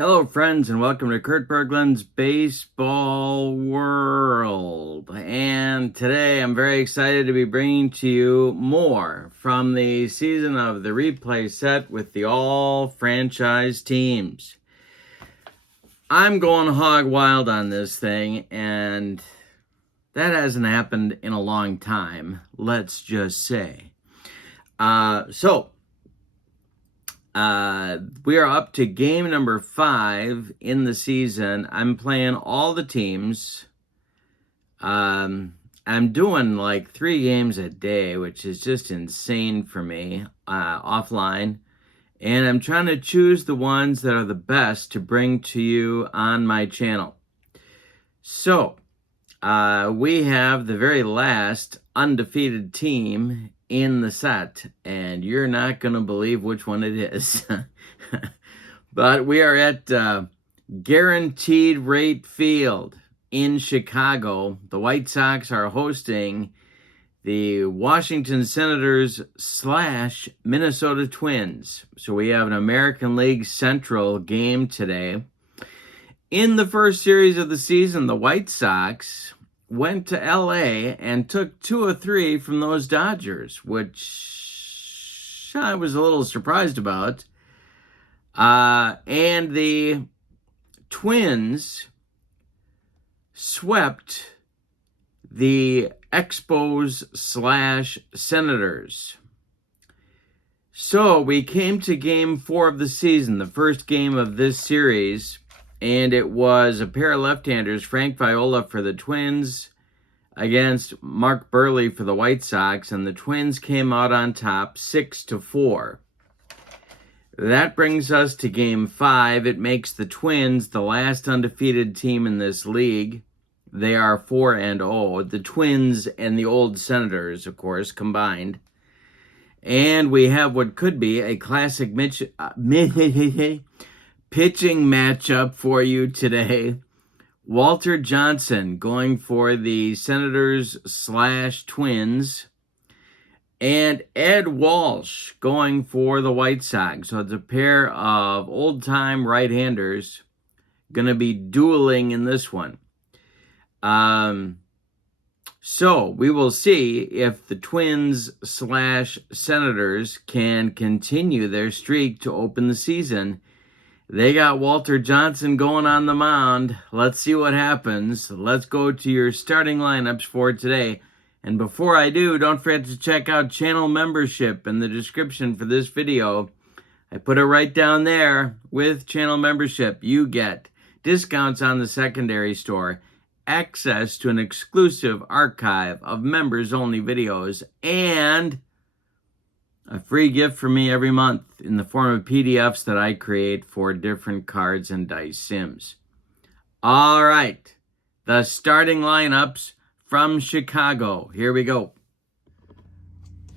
Hello, friends, and welcome to Kurt Berglund's Baseball World. And today I'm very excited to be bringing to you more from the season of the replay set with the all franchise teams. I'm going hog wild on this thing, and that hasn't happened in a long time, let's just say. We are up to game number 5 in the season. I'm playing all the teams. I'm doing like 3 games a day, which is just insane for me, offline. And I'm trying to choose the ones that are the best to bring to you on my channel. So, we have the very last undefeated team in the set, and you're not going to believe which one it is. But we are at Guaranteed Rate Field in Chicago. The White Sox are hosting the Washington Senators / Minnesota Twins. So we have an American League Central game today. In the first series of the season, the White Sox went to LA and took 2 of 3 from those Dodgers, which I was a little surprised about. And the Twins swept the Expos / Senators. So we came to game 4 of the season, the first game of this series, and it was a pair of left-handers, Frank Viola for the Twins against Mark Burley for the White Sox, and the Twins came out on top 6-4. That brings us to game 5. It makes the Twins the last undefeated team in this league. They are 4-0. The Twins and the old Senators, of course, combined. And we have what could be a classic pitching matchup for you today. Walter Johnson going for the Senators / Twins, and Ed Walsh going for the White Sox. So it's a pair of old-time right-handers going to be dueling in this one. So we will see if the Twins / Senators can continue their streak to open the season. They got Walter Johnson going on the mound. Let's see what happens. Let's go to your starting lineups for today. And before I do, don't forget to check out channel membership in the description for this video. I put it right down there. With channel membership, you get discounts on the secondary store, access to an exclusive archive of members-only videos, and a free gift from me every month in the form of PDFs that I create for different cards and dice sims. All right, the starting lineups from Chicago. Here we go.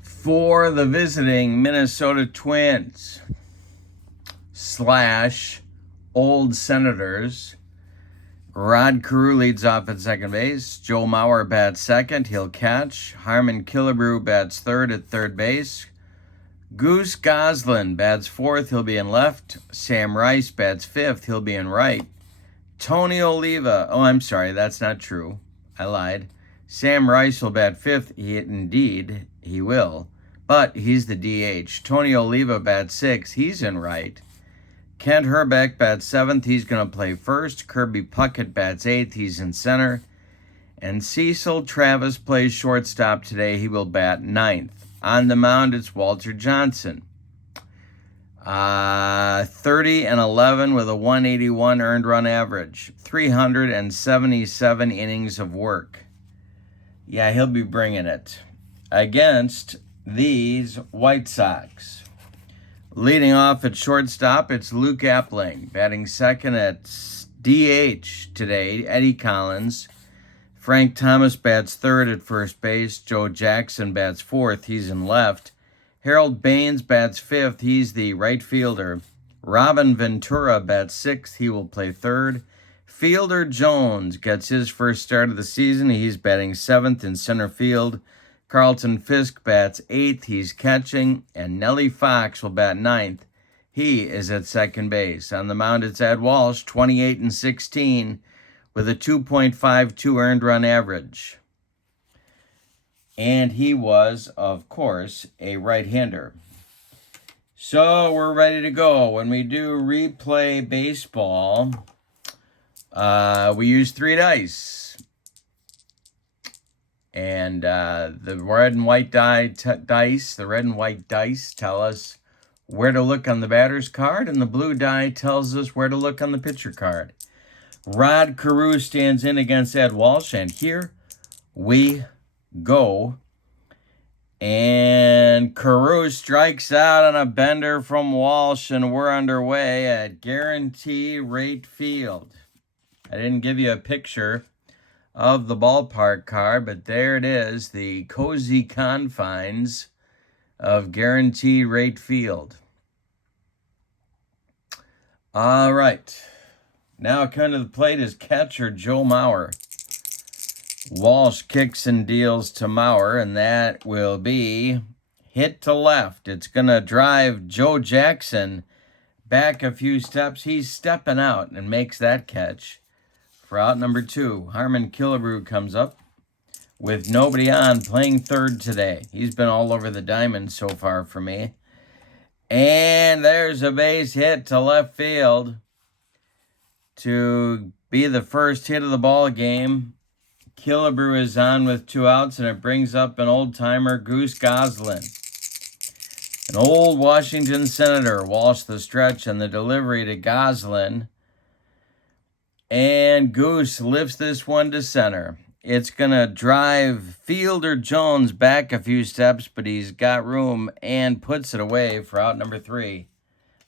For the visiting Minnesota Twins / old Senators, Rod Carew leads off at second base. Joe Mauer bats second. He'll catch. Harmon Killebrew bats third at third base. Goose Goslin bats fourth. He'll be in left. Sam Rice bats fifth. He'll be in right. Tony Oliva. Oh, I'm sorry. That's not true. I lied. Sam Rice will bat fifth. Indeed, he will. But he's the DH. Tony Oliva bats sixth. He's in right. Kent Herbeck bats seventh. He's going to play first. Kirby Puckett bats eighth. He's in center. And Cecil Travis plays shortstop today. He will bat ninth. On the mound, it's Walter Johnson. 30-11 with a 181 earned run average. 377 innings of work. Yeah, he'll be bringing it against these White Sox. Leading off at shortstop, it's Luke E.Plank. Batting second at DH today, Eddie Collins. Frank Thomas bats third at first base. Joe Jackson bats fourth. He's in left. Harold Baines bats fifth. He's the right fielder. Robin Ventura bats sixth. He will play third. Fielder Jones gets his first start of the season. He's batting seventh in center field. Carlton Fisk bats eighth. He's catching. And Nellie Fox will bat ninth. He is at second base. On the mound, it's Ed Walsh, 28-16, with a 2.52 earned run average. And he was, of course, a right-hander. So we're ready to go. When we do replay baseball, we use 3 dice. And the red and white dice tell us where to look on the batter's card, and the blue die tells us where to look on the pitcher card. Rod Carew stands in against Ed Walsh, and here we go. And Carew strikes out on a bender from Walsh, and we're underway at Guarantee Rate Field. I didn't give you a picture of the ballpark card, but there it is, the cozy confines of Guarantee Rate Field. All right. Now coming to the plate is catcher Joe Mauer. Walsh kicks and deals to Mauer, and that will be hit to left. It's going to drive Joe Jackson back a few steps. He's stepping out and makes that catch. For out number 2, Harmon Killebrew comes up with nobody on, playing third today. He's been all over the diamond so far for me. And there's a base hit to left field to be the first hit of the ball game. Killebrew is on with 2 outs, and it brings up an old-timer, Goose Goslin. An old Washington Senator. Walsh the stretch and the delivery to Goslin. And Goose lifts this one to center. It's going to drive Fielder Jones back a few steps, but he's got room and puts it away for out number 3.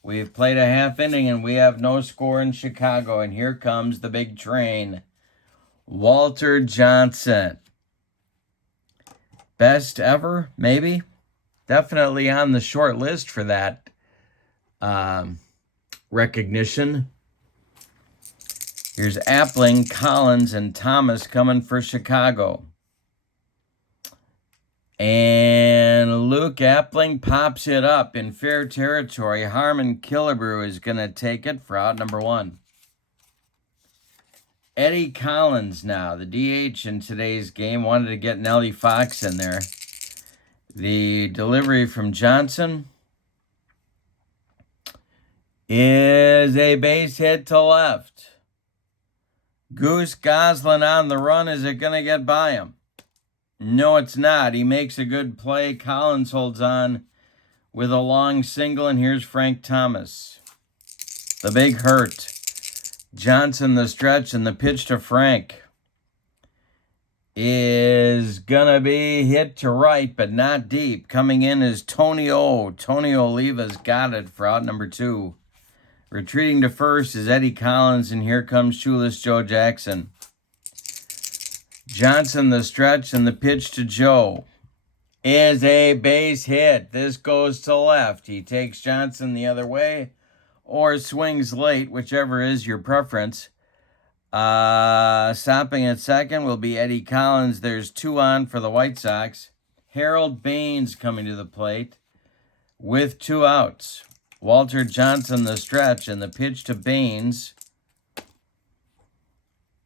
We've played a half inning, and we have no score in Chicago. And here comes the big train. Walter Johnson. Best ever, maybe? Definitely on the short list for that recognition. Here's E.Plank, Collins, and Thomas coming for Chicago. And Luke E.Plank pops it up in fair territory. Harmon Killebrew is going to take it for out number 1. Eddie Collins now, the DH in today's game. Wanted to get Nellie Fox in there. The delivery from Johnson is a base hit to left. Goose Goslin on the run. Is it going to get by him? No, it's not. He makes a good play. Collins holds on with a long single, and here's Frank Thomas. The big hurt. Johnson the stretch, and the pitch to Frank is going to be hit to right, but not deep. Coming in is Tony O. Tony Oliva's got it for out number 2. Retreating to first is Eddie Collins, and here comes shoeless Joe Jackson. Johnson the stretch, and the pitch to Joe is a base hit. This goes to left. He takes Johnson the other way or swings late, whichever is your preference. Stopping at second will be Eddie Collins. There's 2 on for the White Sox. Harold Baines coming to the plate with 2 outs. Walter Johnson the stretch, and the pitch to Baines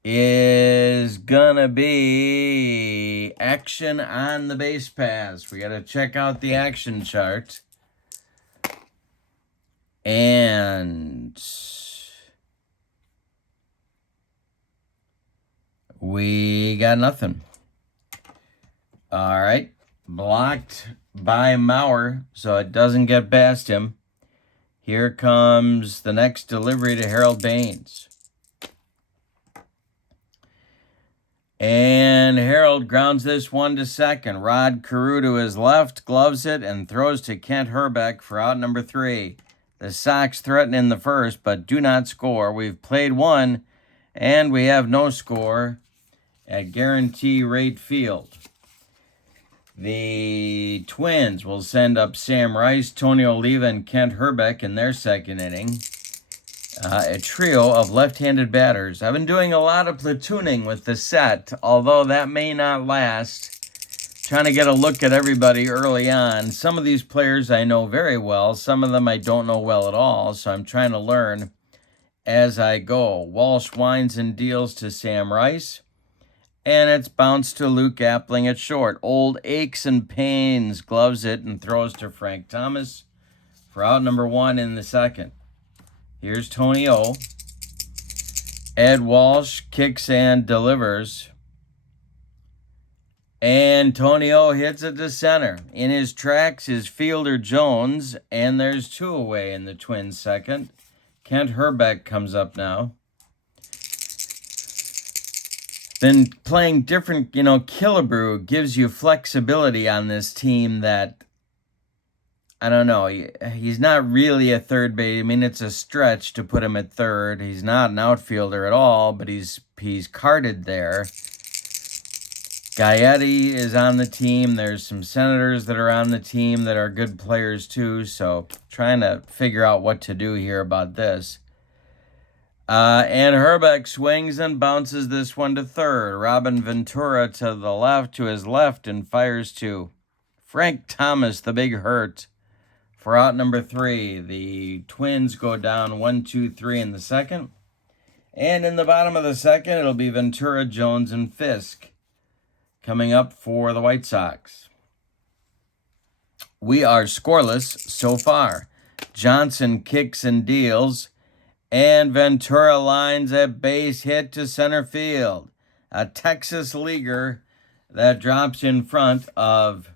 is gonna be action on the base pass. We gotta check out the action chart. And we got nothing. All right. Blocked by Mauer, so it doesn't get past him. Here comes the next delivery to Harold Baines. And Harold grounds this one to second. Rod Carew to his left, gloves it, and throws to Kent Herbeck for out number 3. The Sox threaten in the first, but do not score. We've played 1, and we have no score at Guarantee Rate Field. The Twins will send up Sam Rice, Tony Oliva, and Kent Herbeck in their second inning. A trio of left-handed batters. I've been doing a lot of platooning with the set, although that may not last Trying to get a look at everybody early on. Some of these players I know very well. Some of them I don't know well at all. So I'm trying to learn as I go. Walsh winds and deals to Sam Rice. And it's bounced to Luke Appling at short. Old Aches and Pains gloves it and throws to Frank Thomas for out number 1 in the second. Here's Tony O. Ed Walsh kicks and delivers. And Tony O hits it to center. In his tracks is Fielder Jones, and there's 2 away in the Twins' second. Kent Herbeck comes up now. Been playing different, Killebrew gives you flexibility on this team that, I don't know, he's not really a third base. I mean, it's a stretch to put him at third. He's not an outfielder at all, but he's carded there. Gaetti is on the team. There's some Senators that are on the team that are good players too, so trying to figure out what to do here about this. And Herbeck swings and bounces this one to third. Robin Ventura to his left, and fires to Frank Thomas, the big hurt, for out number 3. The Twins go down 1-2-3 in the second. And in the bottom of the second, it'll be Ventura, Jones, and Fisk coming up for the White Sox. We are scoreless so far. Johnson kicks and deals, and Ventura lines a base hit to center field. A Texas leaguer that drops in front of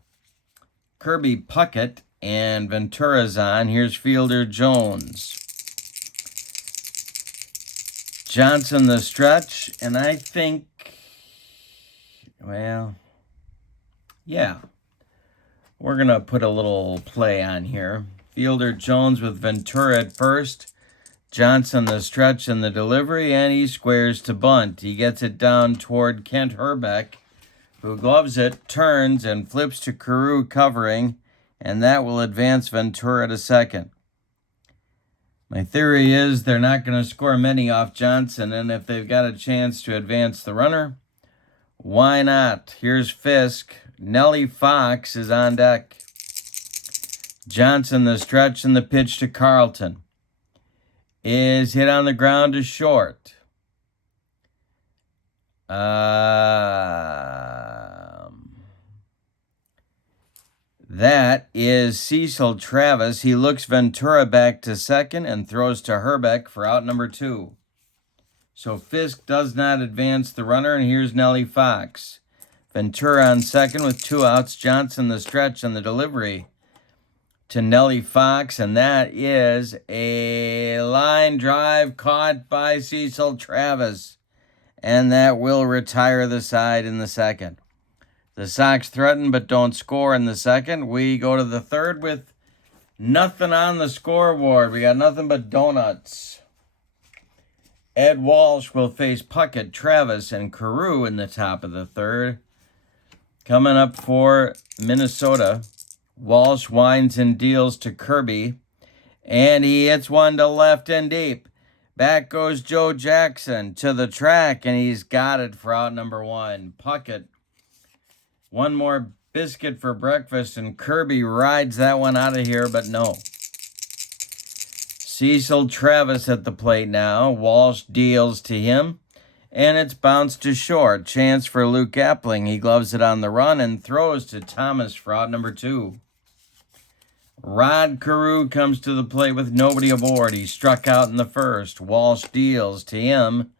Kirby Puckett, and Ventura's on. Here's Fielder Jones. Johnson the stretch, and I think, well, yeah, we're going to put a little play on here. Fielder Jones with Ventura at first. Johnson the stretch and the delivery, and he squares to bunt. He gets it down toward Kent Herbeck, who gloves it, turns, and flips to Carew covering, and that will advance Ventura to second. My theory is they're not going to score many off Johnson, and if they've got a chance to advance the runner, why not? Here's Fisk. Nellie Fox is on deck. Johnson the stretch and the pitch to Carlton is hit on the ground to short. That is Cecil Travis. He looks Ventura back to second and throws to Herbeck for out number 2. So Fisk does not advance the runner, and here's Nellie Fox. Ventura on second with 2 outs. Johnson the stretch and the delivery to Nellie Fox, and that is a line drive caught by Cecil Travis, and that will retire the side in the second. The Sox threaten but don't score in the second. We go to the third with nothing on the scoreboard. We got nothing but donuts. Ed Walsh will face Puckett, Travis, and Carew in the top of the third. Coming up for Minnesota, Walsh winds and deals to Kirby, and he hits one to left and deep. Back goes Joe Jackson to the track, and he's got it for out number 1. Puckett, one more biscuit for breakfast, and Kirby rides that one out of here, but no. Cecil Travis at the plate now. Walsh deals to him, and it's bounced to short. Chance for Luke Appling. He gloves it on the run and throws to Thomas for out number 2. Rod Carew comes to the plate with nobody aboard. He struck out in the first. Walsh deals to him,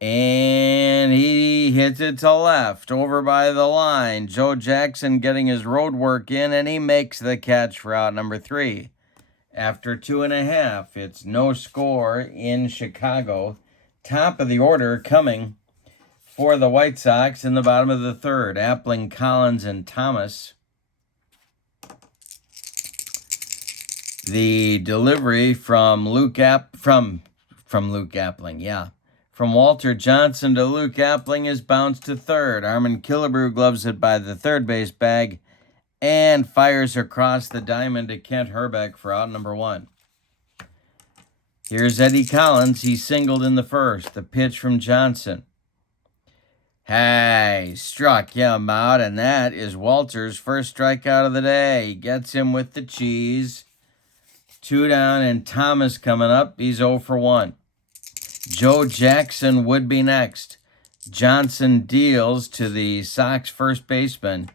and he hits it to left over by the line. Joe Jackson getting his road work in, and he makes the catch for out number 3. After 2.5, it's no score in Chicago. Top of the order coming for the White Sox in the bottom of the third. Appling, Collins, and Thomas. The delivery from from Luke Appling, yeah. From Walter Johnson to Luke Appling is bounced to third. Armin Killebrew gloves it by the third base bag and fires across the diamond to Kent Herbeck for out number 1. Here's Eddie Collins. He singled in the first. The pitch from Johnson. Hey, struck him out, and that is Walter's first strikeout of the day. He gets him with the cheese. 2 down, and Thomas coming up. He's 0 for 1. Joe Jackson would be next. Johnson deals to the Sox first baseman.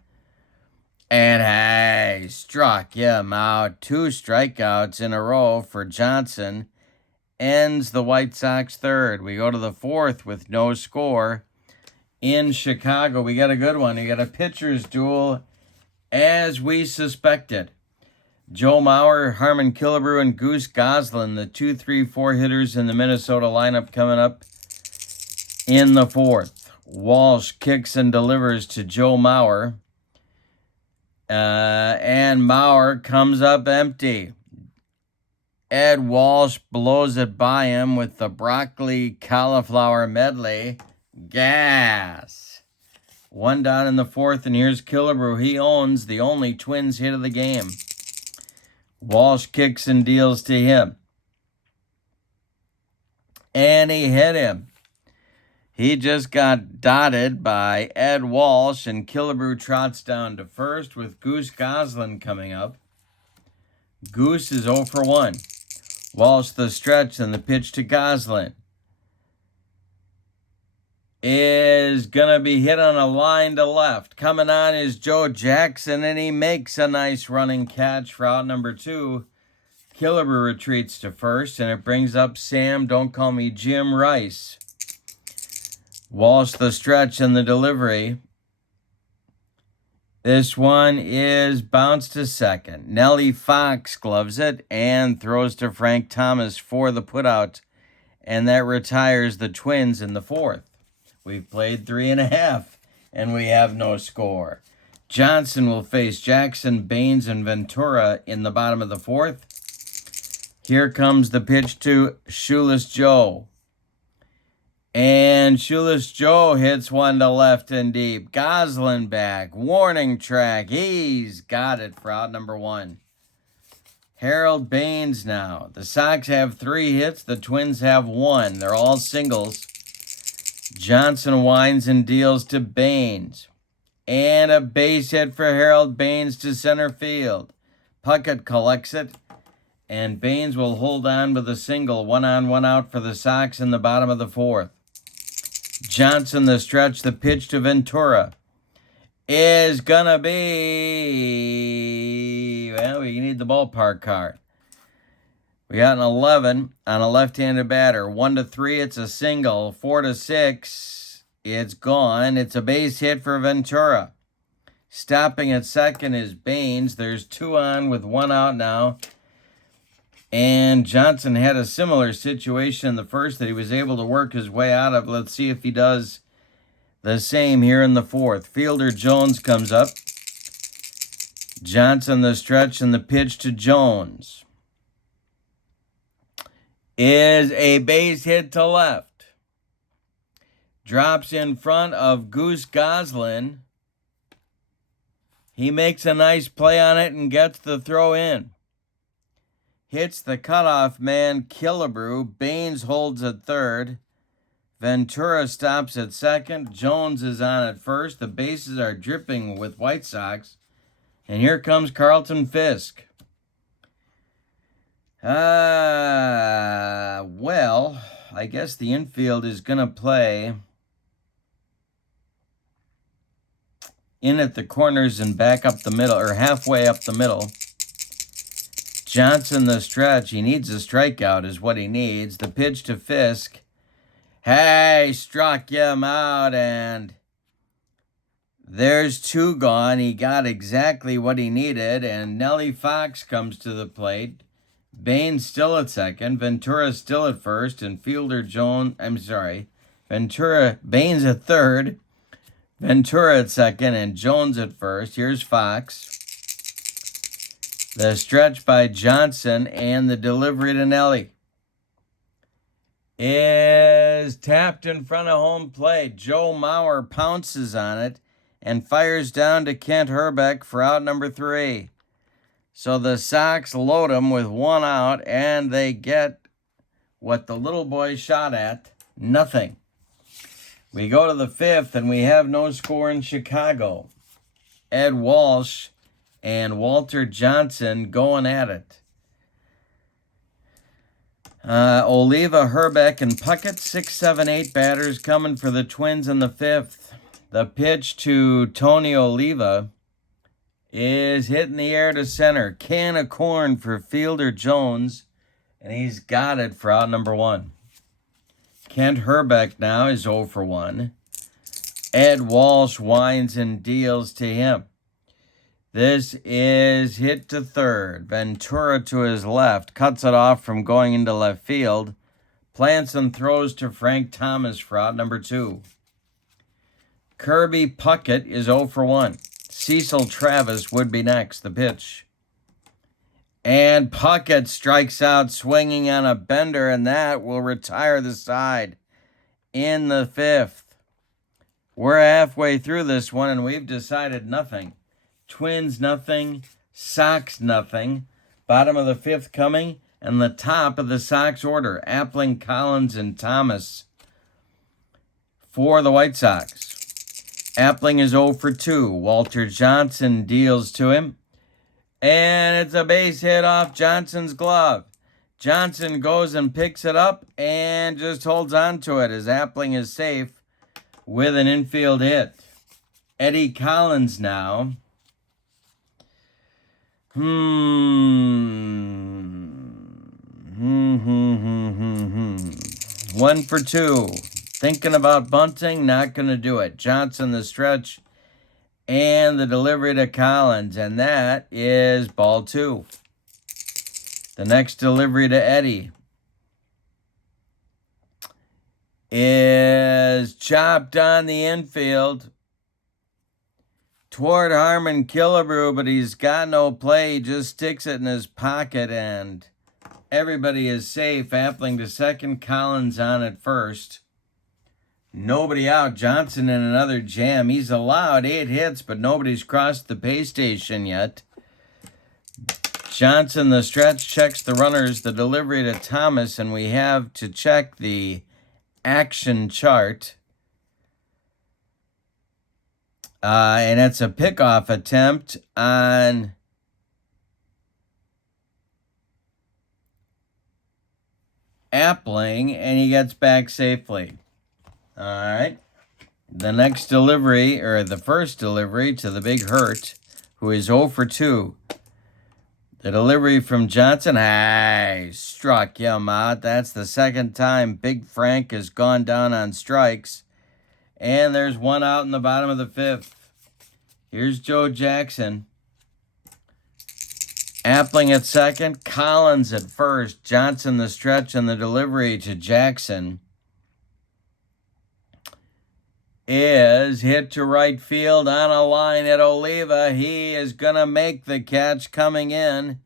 And hey, struck him out. 2 strikeouts in a row for Johnson. Ends the White Sox third. We go to the fourth with no score. In Chicago, we got a good one. We got a pitcher's duel as we suspected. Joe Mauer, Harmon Killebrew, and Goose Goslin, the 2, 3, 4 hitters in the Minnesota lineup coming up in the fourth. Walsh kicks and delivers to Joe Mauer. And Mauer comes up empty. Ed Walsh blows it by him with the broccoli cauliflower medley. Gas. 1 down in the fourth, and here's Killebrew. He owns the only Twins hit of the game. Walsh kicks and deals to him. And he hit him. He just got dotted by Ed Walsh, and Killebrew trots down to first with Goose Goslin coming up. Goose is 0 for 1. Walsh the stretch, and the pitch to Goslin is going to be hit on a line to left. Coming on is Joe Jackson, and he makes a nice running catch for out number 2. Killebrew retreats to first, and it brings up Sam, don't call me Jim, Rice. Walsh the stretch and the delivery. This one is bounced to second. Nellie Fox gloves it and throws to Frank Thomas for the putout, and that retires the Twins in the fourth. We've played 3.5, and we have no score. Johnson will face Jackson, Baines, and Ventura in the bottom of the fourth. Here comes the pitch to Shoeless Joe. And Shoeless Joe hits one to left and deep. Goslin back. Warning track. He's got it for out number 1. Harold Baines now. The Sox have 3 hits. The Twins have 1. They're all singles. Johnson winds and deals to Baines. And a base hit for Harold Baines to center field. Puckett collects it. And Baines will hold on with a single. 1 on, 1 out for the Sox in the bottom of the fourth. Johnson the stretch, the pitch to Ventura is gonna be, well, we need the ballpark card. We got an 11 on a left-handed batter. 1 to 3, it's a single. 4 to 6, it's gone. It's a base hit for Ventura. Stopping at second is Baines. There's 2 on with 1 out now. And Johnson had a similar situation in the first that he was able to work his way out of. Let's see if he does the same here in the fourth. Fielder Jones comes up. Johnson the stretch, and the pitch to Jones is a base hit to left. Drops in front of Goose Goslin. He makes a nice play on it and gets the throw in. Hits the cutoff man, Killebrew. Baines holds at third. Ventura stops at second. Jones is on at first. The bases are dripping with White Sox. And here comes Carlton Fisk. Well, I guess the infield is going to play in at the corners and back up the middle, or halfway up the middle. Johnson the stretch. He needs a strikeout is what he needs. The pitch to Fisk. Hey, struck him out, and there's 2 gone. He got exactly what he needed, and Nellie Fox comes to the plate. Baines still at second. Ventura still at first, and Baines at third. Ventura at second, and Jones at first. Here's Fox. The stretch by Johnson, and the delivery to Nelly is tapped in front of home plate. Joe Mauer pounces on it and fires down to Kent Herbeck for out number 3. So the Sox load him with 1 out, and they get what the little boy shot at, nothing. We go to the 5th, and we have no score in Chicago. Ed Walsh and Walter Johnson going at it. Oliva, Herbeck, and Puckett, 6, 7, 8 batters coming for the Twins in the 5th. The pitch to Tony Oliva is hitting the air to center. Can of corn for Fielder Jones, and he's got it for out number 1. Kent Herbeck now is 0 for 1. Ed Walsh winds and deals to him. This is hit to third. Ventura to his left. Cuts it off from going into left field. Plants and throws to Frank Thomas for out number 2. Kirby Puckett is 0 for 1. Cecil Travis would be next. The pitch. And Puckett strikes out swinging on a bender, and that will retire the side in the 5th. We're halfway through this one, and we've decided nothing. Twins, nothing. Sox, nothing. Bottom of the 5th coming, and the top of the Sox order. E.Plank, Collins, and Thomas for the White Sox. E.Plank is 0 for 2. Walter Johnson deals to him. And it's a base hit off Johnson's glove. Johnson goes and picks it up and just holds on to it as E.Plank is safe with an infield hit. Eddie Collins now. 1 for 2. Thinking about bunting, not going to do it. Johnson the stretch and the delivery to Collins, and that is ball 2. The next delivery to Eddie is chopped on the infield toward Harmon Killebrew, but he's got no play. He just sticks it in his pocket, and everybody is safe. E.Plank to second, Collins on at first. Nobody out. Johnson in another jam. He's allowed 8 hits, but nobody's crossed the pay station yet. Johnson, the stretch, checks the runners, the delivery to Thomas, and we have to check the action chart. And it's a pickoff attempt on E.Plank, and he gets back safely. All right. The next delivery, or the first delivery to the Big Hurt, who is 0 for 2. The delivery from Johnson, struck him out. That's the second time Big Frank has gone down on strikes. And there's one out in the bottom of the 5th. Here's Joe Jackson. E.Plank at second, Collins at first. Johnson the stretch and the delivery to Jackson is hit to right field on a line at Oliva. He is going to make the catch coming in.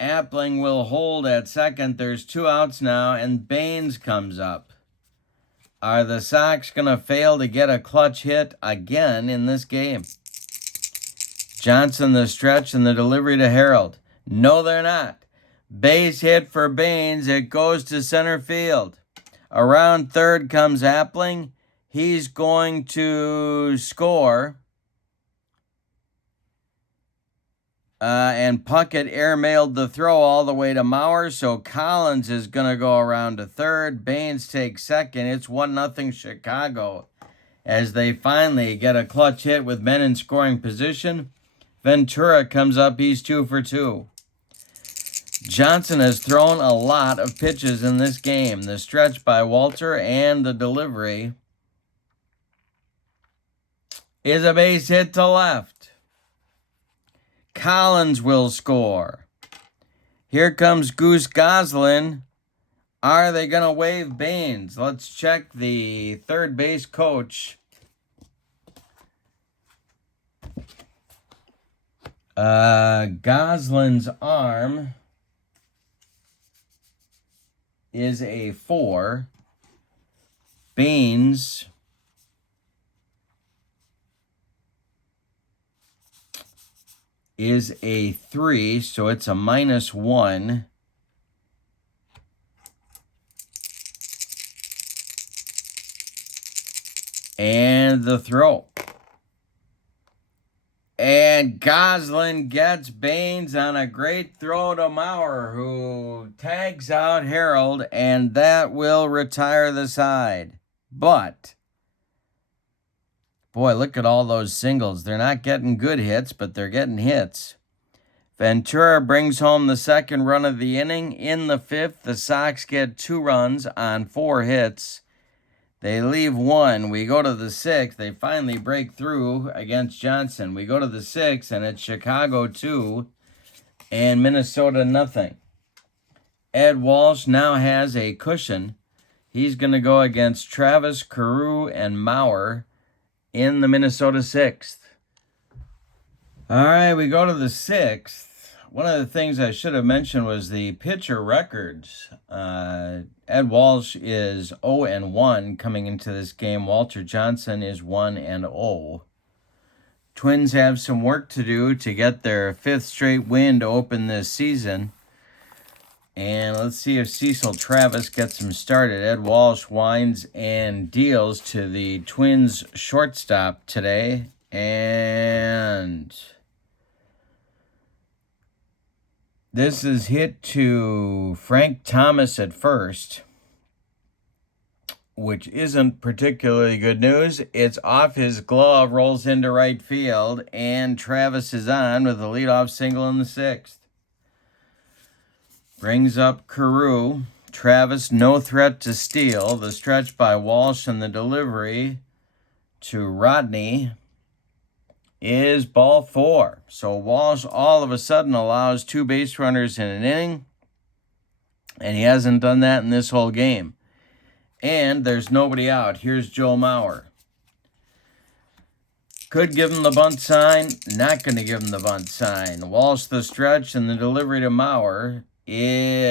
E.Plank will hold at second. There's 2 outs now, and Baines comes up. Are the Sox going to fail to get a clutch hit again in this game? Johnson the stretch and the delivery to Harold. No, they're not. Base hit for Baines. It goes to center field. Around third comes E.Plank. He's going to score. And Puckett airmailed the throw all the way to Mauer, so Collins is going to go around to third. Baines takes second. It's 1-0 Chicago as they finally get a clutch hit with men in scoring position. Ventura comes up. He's 2 for 2. Johnson has thrown a lot of pitches in this game. The stretch by Walter and the delivery is a base hit to left. Collins will score. Here comes Goose Goslin. Are they going to waive Baines? Let's check the third base coach. Goslin's arm is a 4. Baines is a 3, so it's a -1. And the throw. And Goslin gets Baines on a great throw to Maurer, who tags out Harold, and that will retire the side. But, boy, look at all those singles. They're not getting good hits, but they're getting hits. Ventura brings home the second run of the inning. In the fifth, the Sox get 2 runs on 4 hits. They leave 1. We go to the 6th. They finally break through against Johnson. We go to the 6th, and it's Chicago 2 and Minnesota nothing. Ed Walsh now has a cushion. He's going to go against Travis, Carew, and Maurer in the Minnesota 6th. All right, we go to the 6th. One of the things I should have mentioned was the pitcher records. Ed Walsh is 0-1 coming into this game. Walter Johnson is 1-0. Twins have some work to do to get their 5th straight win to open this season. And let's see if Cecil Travis gets him started. Ed Walsh winds and deals to the Twins shortstop today. And this is hit to Frank Thomas at first, which isn't particularly good news. It's off his glove, rolls into right field, and Travis is on with a leadoff single in the 6th. Brings up Carew. Travis, no threat to steal. The stretch by Walsh and the delivery to Rodney is ball 4. So Walsh all of a sudden allows 2 base runners in an inning, and he hasn't done that in this whole game. And there's nobody out. Here's Joe Mauer. Could give him the bunt sign, not going to give him the bunt sign. Walsh the stretch, and the delivery to Mauer is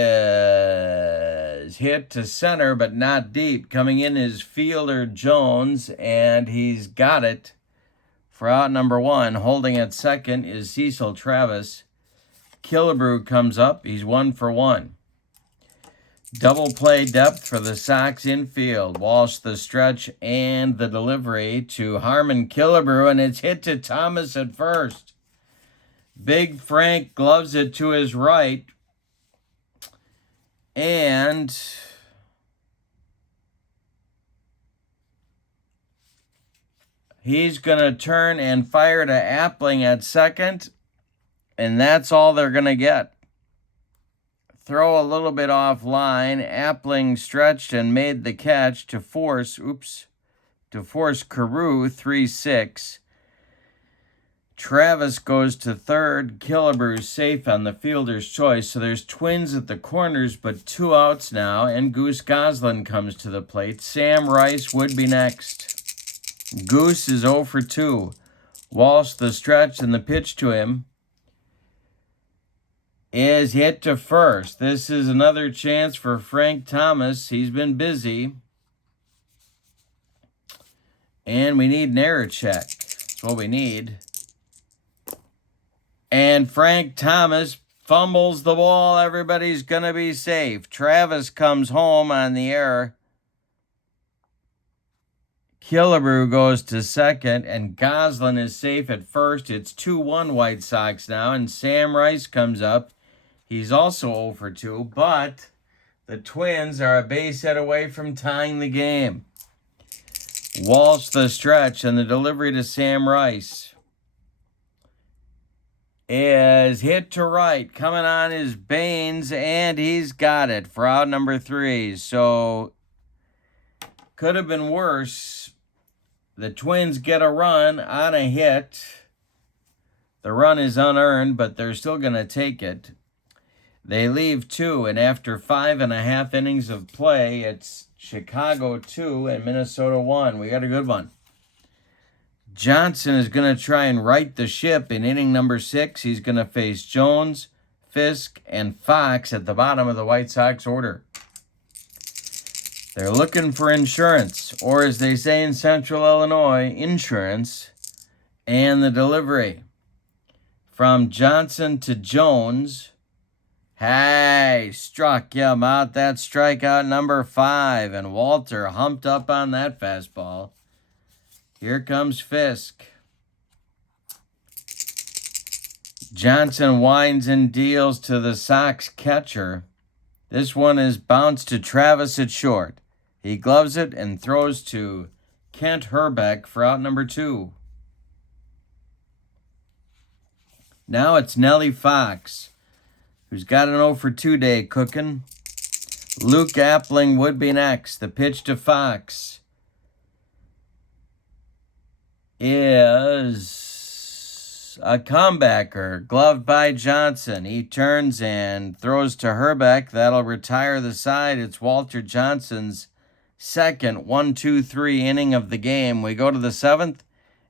hit to center, but not deep. Coming in is fielder Jones, and he's got it for out number 1. Holding at second is Cecil Travis. Killebrew comes up. He's 1 for 1. Double play depth for the Sox infield. Walsh the stretch and the delivery to Harmon Killebrew, and it's hit to Thomas at first. Big Frank gloves it to his right. And he's going to turn and fire to Appling at second, and that's all they're going to get. Throw a little bit offline. Appling stretched and made the catch to force Carew 3-6. Travis goes to third. Killebrew safe on the fielder's choice. So there's Twins at the corners, but 2 outs now, and Goose Goslin comes to the plate. Sam Rice would be next. Goose is 0 for 2. Walsh the stretch, and the pitch to him is hit to first. This is another chance for Frank Thomas. He's been busy. And we need an error check. That's what we need. And Frank Thomas fumbles the ball. Everybody's going to be safe. Travis comes home on the error. Killebrew goes to second, and Goslin is safe at first. It's 2-1 White Sox now, and Sam Rice comes up. He's also 0 for 2, but the Twins are a base hit away from tying the game. Walsh the stretch, and the delivery to Sam Rice is hit to right. Coming on is Baines, and he's got it for out number 3. So could have been worse. The Twins get a run on a hit. The run is unearned, but they're still going to take it. They leave 2, and after 5.5 innings of play, it's Chicago 2 and Minnesota 1. We got a good one. Johnson is going to try and right the ship in inning number 6. He's going to face Jones, Fisk, and Fox at the bottom of the White Sox order. They're looking for insurance, or as they say in Central Illinois, insurance, and the delivery from Johnson to Jones. Hey, struck him out. That's strikeout number 5, and Walter humped up on that fastball. Here comes Fisk. Johnson winds and deals to the Sox catcher. This one is bounced to Travis at short. He gloves it and throws to Kent Hrbek for out number 2. Now it's Nellie Fox, who's got an 0 for 2 day cooking. Luke Appling would be next. The pitch to Fox is a comebacker, gloved by Johnson. He turns and throws to Hrbek. That'll retire the side. It's Walter Johnson's second 1-2-3 inning of the game. We go to the 7th,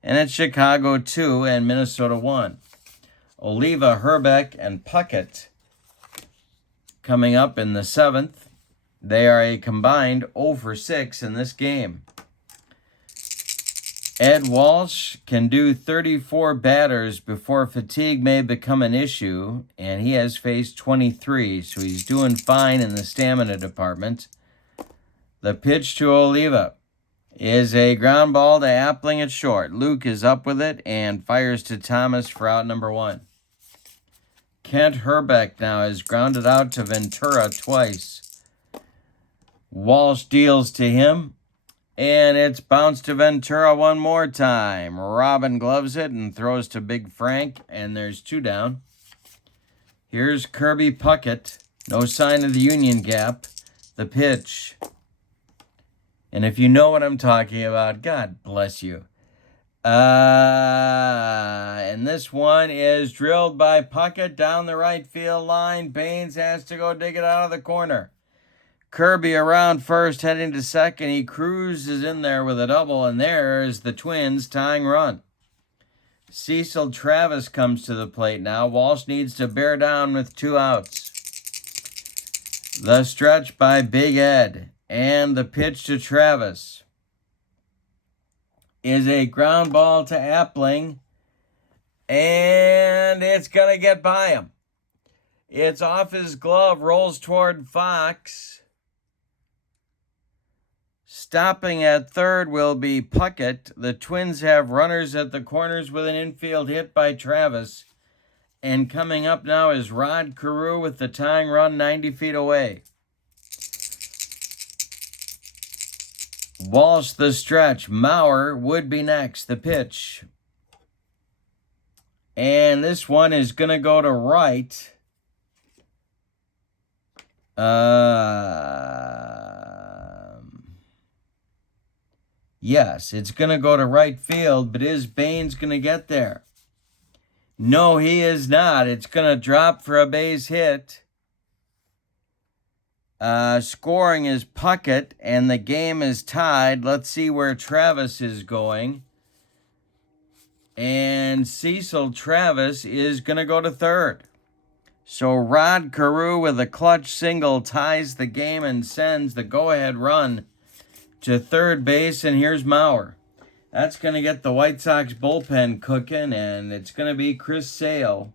and it's Chicago 2 and Minnesota 1. Oliva, Hrbek, and Puckett coming up in the 7th. They are a combined 0 for 6 in this game. Ed Walsh can do 34 batters before fatigue may become an issue, and he has faced 23, so he's doing fine in the stamina department. The pitch to Oliva is a ground ball to Appling at short. Luke is up with it and fires to Thomas for out number 1. Kent Hrbek now is grounded out to Ventura twice. Walsh deals to him, and it's bounced to Ventura one more time. Robin gloves it and throws to Big Frank, and there's 2 down. Here's Kirby Puckett. No sign of the Union Gap. The pitch. And if you know what I'm talking about, God bless you. And this one is drilled by Puckett down the right field line. Baines has to go dig it out of the corner. Kirby around first, heading to second. He cruises in there with a double, and there's the Twins' tying run. Cecil Travis comes to the plate now. Walsh needs to bear down with 2 outs. The stretch by Big Ed, and the pitch to Travis is a ground ball to Appling, and it's going to get by him. It's off his glove, rolls toward Fox. Stopping at third will be Puckett. The Twins have runners at the corners with an infield hit by Travis. And coming up now is Rod Carew with the tying run 90 feet away. Walsh the stretch. Maurer would be next. The pitch. And this one is going to go to right. Yes, it's going to go to right field, but is Baines going to get there? No, he is not. It's going to drop for a base hit. Scoring is Puckett, and the game is tied. Let's see where Travis is going. And Cecil Travis is going to go to third. So Rod Carew with a clutch single ties the game and sends the go-ahead run to third base, and here's Maurer. That's going to get the White Sox bullpen cooking, and it's going to be Chris Sale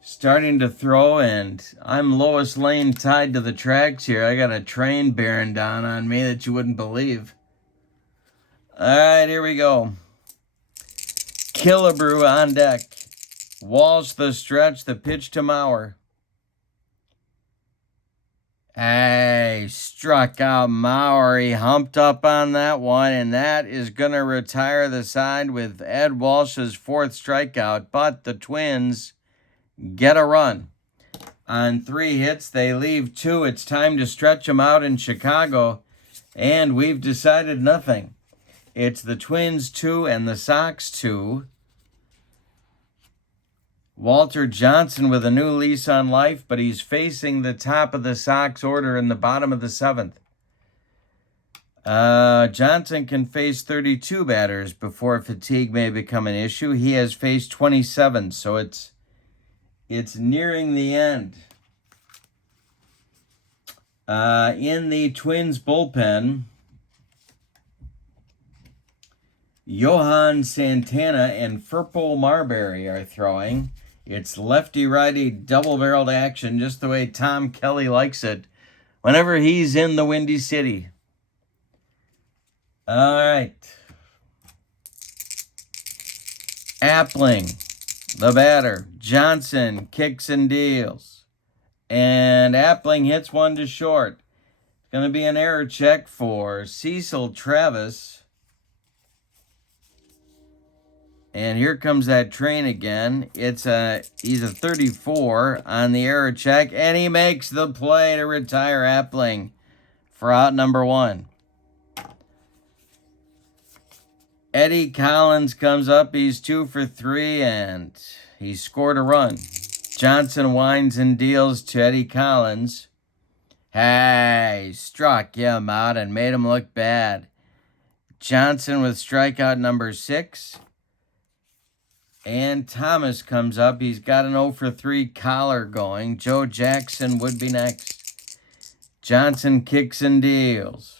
starting to throw, and I'm Lois Lane tied to the tracks here. I got a train bearing down on me that you wouldn't believe. All right, here we go. Killebrew on deck. Walsh the stretch, the pitch to Maurer. Hey, struck out Maurer. He humped up on that one, and that is going to retire the side with Ed Walsh's 4th strikeout. But the Twins get a run. On 3 hits, they leave 2. It's time to stretch them out in Chicago, and we've decided nothing. It's the Twins 2 and the Sox 2. Walter Johnson with a new lease on life, but he's facing the top of the Sox order in the bottom of the 7th. Johnson can face 32 batters before fatigue may become an issue. He has faced 27, so it's nearing the end. In the Twins bullpen, Johan Santana and Furpo Marbury are throwing. It's lefty-righty double-barreled action, just the way Tom Kelly likes it whenever he's in the Windy City. All right. E.Plank, the batter. Johnson kicks and deals. And E.Plank hits one to short. It's going to be an error check for Cecil Travis. And here comes that train again. He's a 34 on the error check, and he makes the play to retire E.Plank for out number 1. Eddie Collins comes up. He's 2 for 3, and he scored a run. Johnson winds and deals to Eddie Collins. Hey, struck him out and made him look bad. Johnson with strikeout number 6. And Thomas comes up. He's got an 0 for 3 collar going. Joe Jackson would be next. Johnson kicks and deals.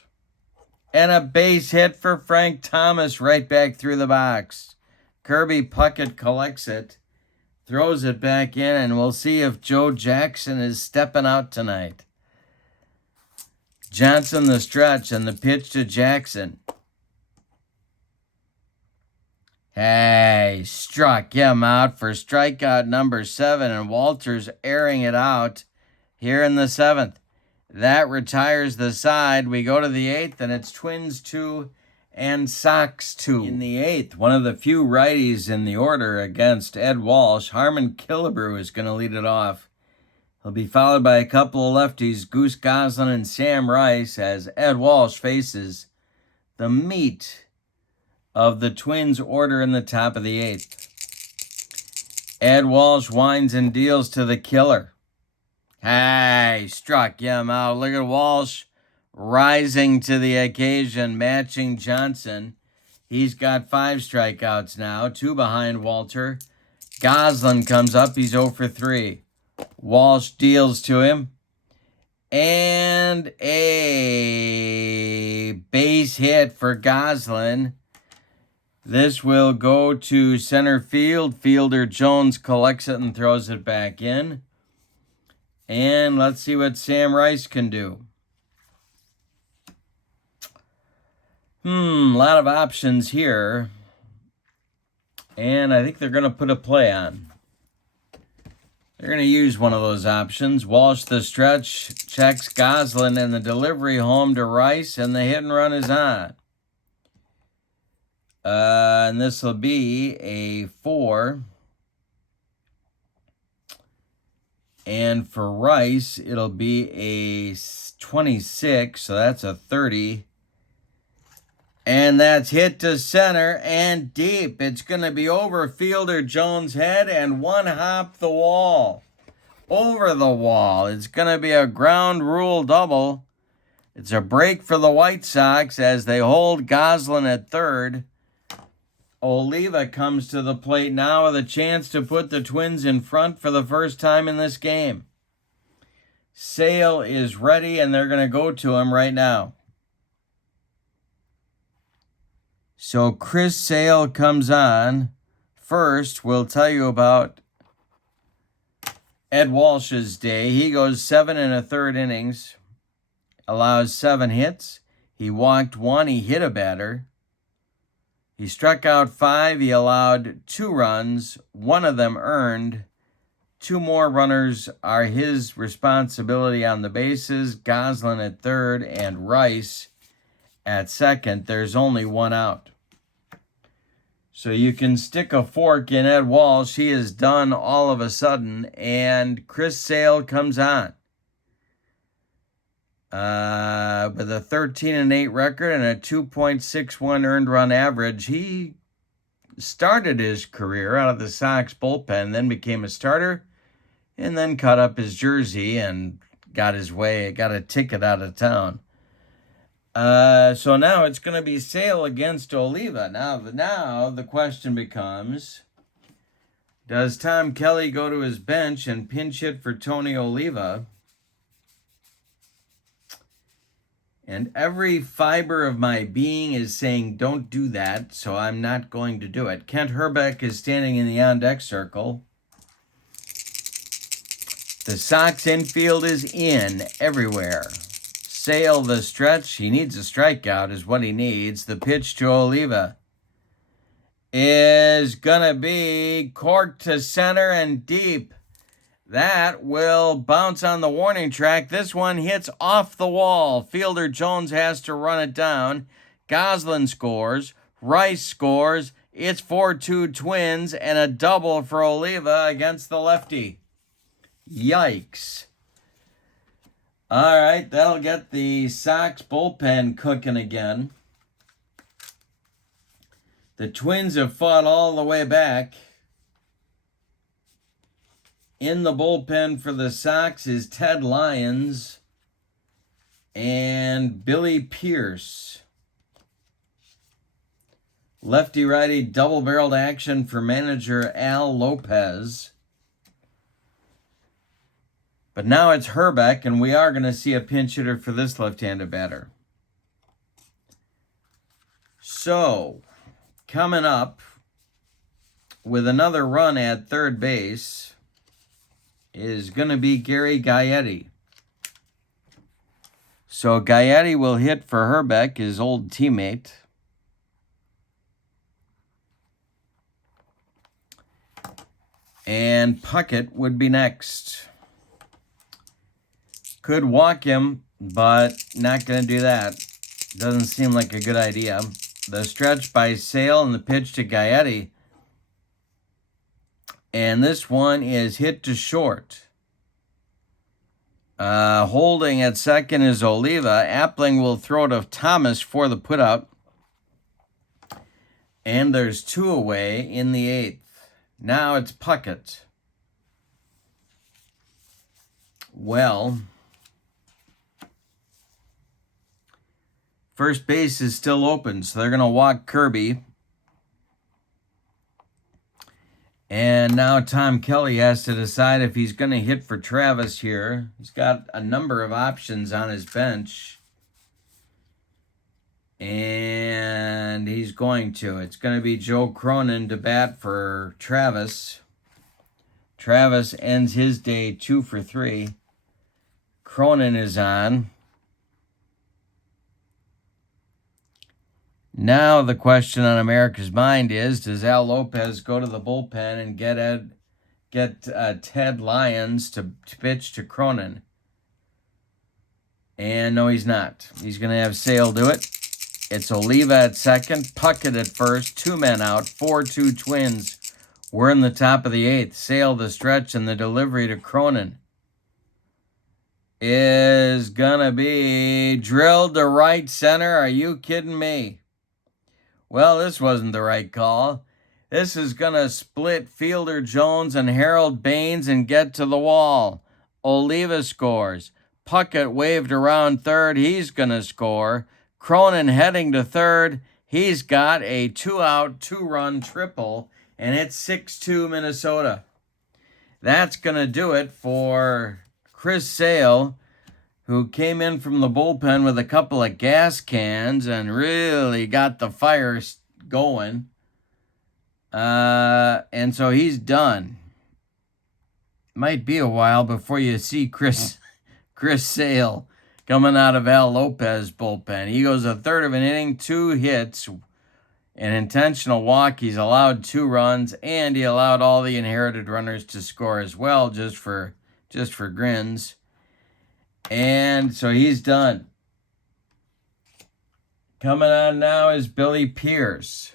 And a base hit for Frank Thomas right back through the box. Kirby Puckett collects it, throws it back in, and we'll see if Joe Jackson is stepping out tonight. Johnson the stretch and the pitch to Jackson. Hey, struck him out for strikeout number 7, and Walters airing it out here in the 7th. That retires the side. We go to the 8th, and it's Twins 2 and Sox 2. In the 8th, one of the few righties in the order against Ed Walsh, Harmon Killebrew is going to lead it off. He'll be followed by a couple of lefties, Goose Goslin and Sam Rice, as Ed Walsh faces the meat of the Twins' order in the top of the 8th. Ed Walsh winds and deals to the killer. Hey, struck him out. Look at Walsh rising to the occasion, matching Johnson. He's got 5 strikeouts now, 2 behind Walter. Goslin comes up. He's 0 for 3. Walsh deals to him. And a base hit for Goslin. This will go to center field. Fielder Jones collects it and throws it back in. And let's see what Sam Rice can do. A lot of options here. And I think they're going to put a play on. They're going to use one of those options. Walsh the stretch checks Goslin, and the delivery home to Rice, and the hit and run is on. And this will be a 4. And for Rice, it'll be a 26, so that's a 30. And that's hit to center and deep. It's going to be over Fielder Jones' head and one hop the wall. Over the wall. It's going to be a ground rule double. It's a break for the White Sox as they hold Goslin at third. Oliva comes to the plate now with a chance to put the Twins in front for the first time in this game. Sale is ready, and they're going to go to him right now. So Chris Sale comes on. First, we'll tell you about Ed Walsh's day. He goes 7 1/3 innings, allows 7 hits. He walked 1. He hit a batter. He struck out 5. He allowed 2 runs, 1 of them earned. 2 more runners are his responsibility on the bases. Goslin at third and Rice at second. There's only 1 out. So you can stick a fork in Ed Walsh. He is done all of a sudden. And Chris Sale comes on. With a 13-8 record and a 2.61 earned run average. He started his career out of the Sox bullpen, then became a starter, and then cut up his jersey and got his way, got a ticket out of town. So now it's going to be Sale against Oliva. Now the question becomes, does Tom Kelly go to his bench and pinch hit for Tony Oliva? And every fiber of my being is saying, don't do that, so I'm not going to do it. Kent Herbeck is standing in the on-deck circle. The Sox infield is in everywhere. Sale the stretch. He needs a strikeout is what he needs. The pitch to Oliva is going to be corked to center and deep. That will bounce on the warning track. This one hits off the wall. Fielder Jones has to run it down. Goslin scores. Rice scores. It's 4-2 Twins and a double for Oliva against the lefty. Yikes. All right, that'll get the Sox bullpen cooking again. The Twins have fought all the way back. In the bullpen for the Sox is Ted Lyons and Billy Pierce. Lefty-righty double-barreled action for manager Al Lopez. But now it's Herbeck, and we are going to see a pinch hitter for this left-handed batter. So, coming up with another run at third base is going to be Gary Gaetti. So Gaetti will hit for Herbeck, his old teammate. And Puckett would be next. Could walk him, but not going to do that. Doesn't seem like a good idea. The stretch by Sale and the pitch to Gaetti. And this one is hit to short. Holding at second is Oliva. E.Plank will throw to Thomas for the putout. And there's 2 away in the 8th. Now it's Puckett. Well, first base is still open, so they're going to walk Kirby. And now Tom Kelly has to decide if he's going to hit for Travis here. He's got a number of options on his bench. And he's going to. It's going to be Joe Cronin to bat for Travis. Travis ends his day 2 for 3. Cronin is on. Now the question on America's mind is, does Al Lopez go to the bullpen and get Ted Lyons to pitch to Cronin? And no, he's not. He's going to have Sale do it. It's Oliva at second, Puckett at first, 2 men out, 4-2 Twins. We're in the top of the 8th. Sale the stretch and the delivery to Cronin is going to be drilled to right center. Are you kidding me? Well, this wasn't the right call. This is going to split Fielder Jones and Harold Baines and get to the wall. Oliva scores. Puckett waved around third. He's going to score. Cronin heading to third. He's got a 2-out, 2-run triple, and it's 6-2 Minnesota. That's going to do it for Chris Sale, who came in from the bullpen with a couple of gas cans and really got the fire going. And so he's done. Might be a while before you see Chris Sale coming out of Al Lopez bullpen. He goes a third of an inning, 2 hits, an intentional walk. He's allowed 2 runs, and he allowed all the inherited runners to score as well, just for grins. And so he's done. Coming on now is Billy Pierce.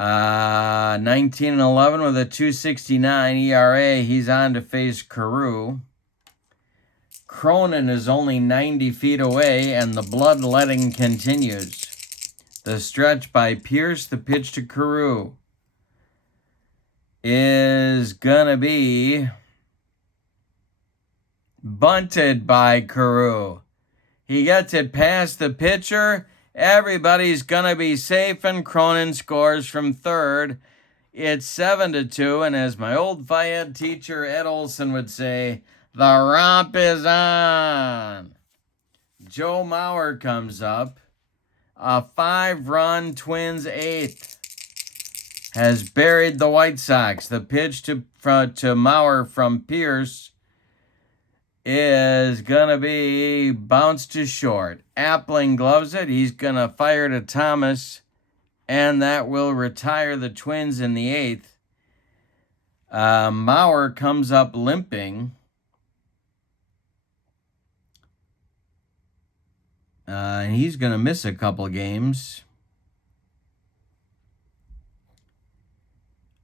19-11 with a 2.69 ERA. He's on to face Carew. Cronin is only 90 feet away, and the bloodletting continues. The stretch by Pierce, the pitch to Carew, is going to be bunted by Carew. He gets it past the pitcher. Everybody's going to be safe, and Cronin scores from third. It's 7-2, and as my old Phi-Ed teacher Ed Olson would say, the romp is on. Joe Mauer comes up. A 5-run Twins 8th has buried the White Sox. The pitch to Mauer from Pierce is going to be bounced to short. E.Plank gloves it. He's going to fire to Thomas, and that will retire the Twins in the 8th. Mauer comes up limping. He's going to miss a couple games.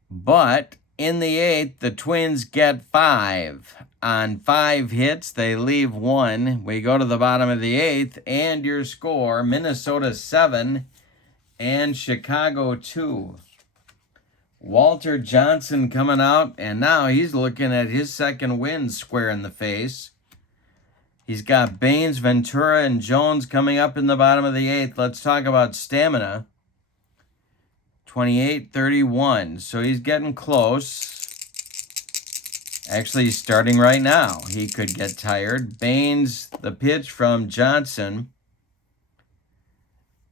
But in the 8th, the Twins get 5. On 5 hits, they leave 1. We go to the bottom of the 8th, and your score, Minnesota 7 and Chicago 2. Walter Johnson coming out, and now he's looking at his second win square in the face. He's got Baines, Ventura, and Jones coming up in the bottom of the 8th. Let's talk about stamina. 28-31. So he's getting close. Actually, he's starting right now. He could get tired. Baines, the pitch from Johnson.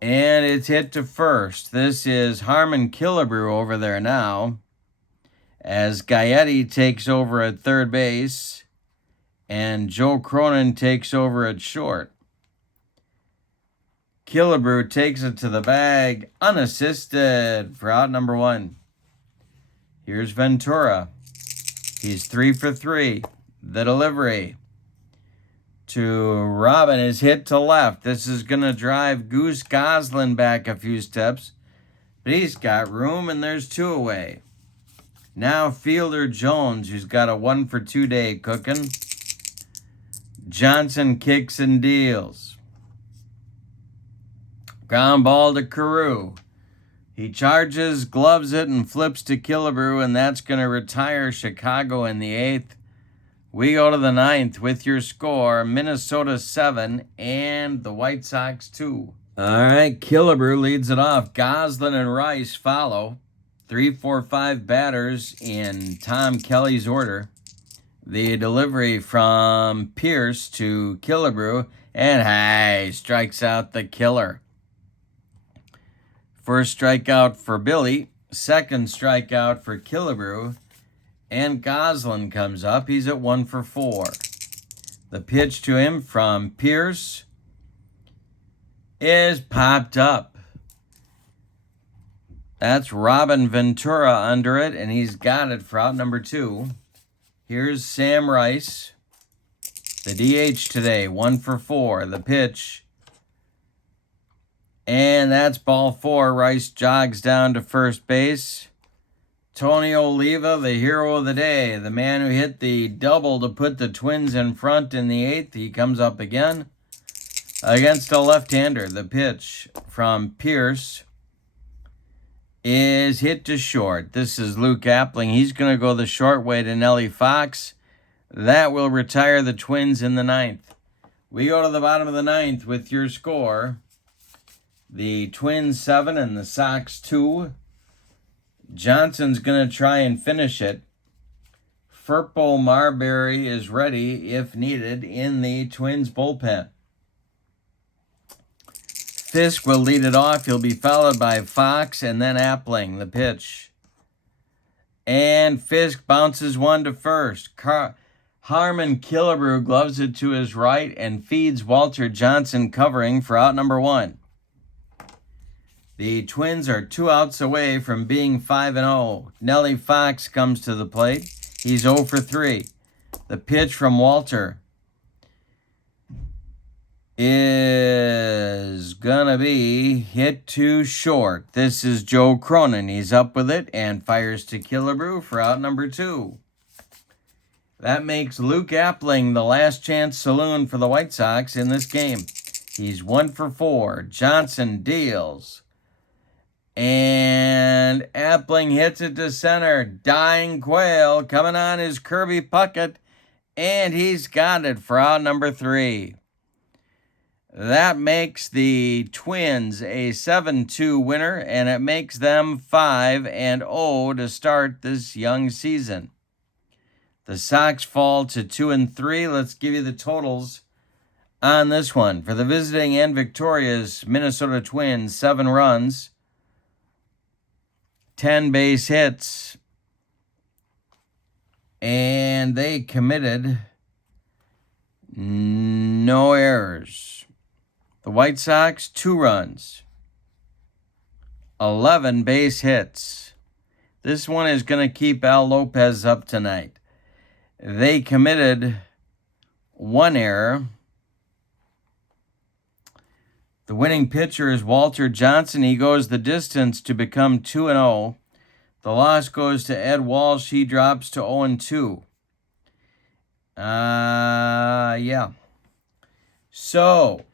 And it's hit to first. This is Harmon Killebrew over there now, as Gaetti takes over at third base and Joe Cronin takes over at short. Killebrew takes it to the bag, unassisted for out number 1. Here's Ventura. He's 3 for 3. The delivery to Robin is hit to left. This is going to drive Goose Goslin back a few steps, but he's got room, and there's 2 away. Now Fielder Jones, who's got a 1 for 2 day cooking. Johnson kicks and deals. Ground ball to Carew. He charges, gloves it, and flips to Killebrew, and that's going to retire Chicago in the 8th. We go to the 9th with your score, Minnesota 7 and the White Sox 2. All right, Killebrew leads it off. Goslin and Rice follow. 3, 4, 5 batters in Tom Kelly's order. The delivery from Pierce to Killebrew, and strikes out the killer. First strikeout for Billy, second strikeout for Killebrew, and Goslin comes up. He's at 1 for 4. The pitch to him from Pierce is popped up. That's Robin Ventura under it, and he's got it for out number 2. Here's Sam Rice, the DH today, 1 for 4. The pitch, and that's ball 4. Rice jogs down to first base. Tony Oliva, the hero of the day, the man who hit the double to put the Twins in front in the 8th. He comes up again against a left-hander. The pitch from Pierce is hit to short. This is Luke E.Plank. He's going to go the short way to Nellie Fox. That will retire the Twins in the 9th. We go to the bottom of the 9th with your score. The Twins 7 and the Sox 2. Johnson's going to try and finish it. Furpo Marbury is ready, if needed, in the Twins bullpen. Fisk will lead it off. He'll be followed by Fox and then E.Plank, the pitch. And Fisk bounces 1 to first. Harmon Killebrew gloves it to his right and feeds Walter Johnson covering for out number 1. The Twins are 2 outs away from being 5-0. Nellie Fox comes to the plate. He's 0 for 3. The pitch from Walter is gonna be hit too short. This is Joe Cronin. He's up with it and fires to Killebrew for out number 2. That makes Luke E.Plank the last chance saloon for the White Sox in this game. He's 1 for 4. Johnson deals. And E.Plank hits it to center. Dying Quail coming on is Kirby Puckett. And he's got it for out number 3. That makes the Twins a 7-2 winner, and it makes them 5-0 to start this young season. The Sox fall to 2-3. Let's give you the totals on this one. For the visiting and victorious Minnesota Twins, 7 runs, 10 base hits, and they committed No errors. The White Sox, 2 runs. 11 base hits. This one is going to keep Al Lopez up tonight. They committed 1 error. The winning pitcher is W.Johnson. He goes the distance to become 2-0. The loss goes to Ed Walsh. He drops to 0-2. Yeah. So,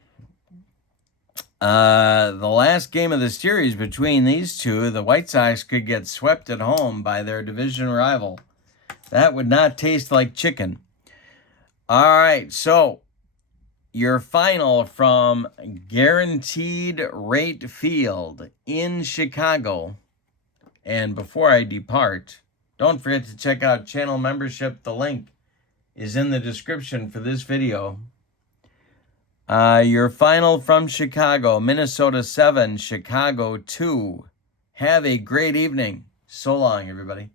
the last game of the series between these two, the White Sox could get swept at home by their division rival. That would not taste like chicken. All right, so your final from Guaranteed Rate Field in Chicago. And before I depart, don't forget to check out channel membership. The link is in the description for this video. Your final from Chicago, Minnesota 7, Chicago 2. Have a great evening. So long, everybody.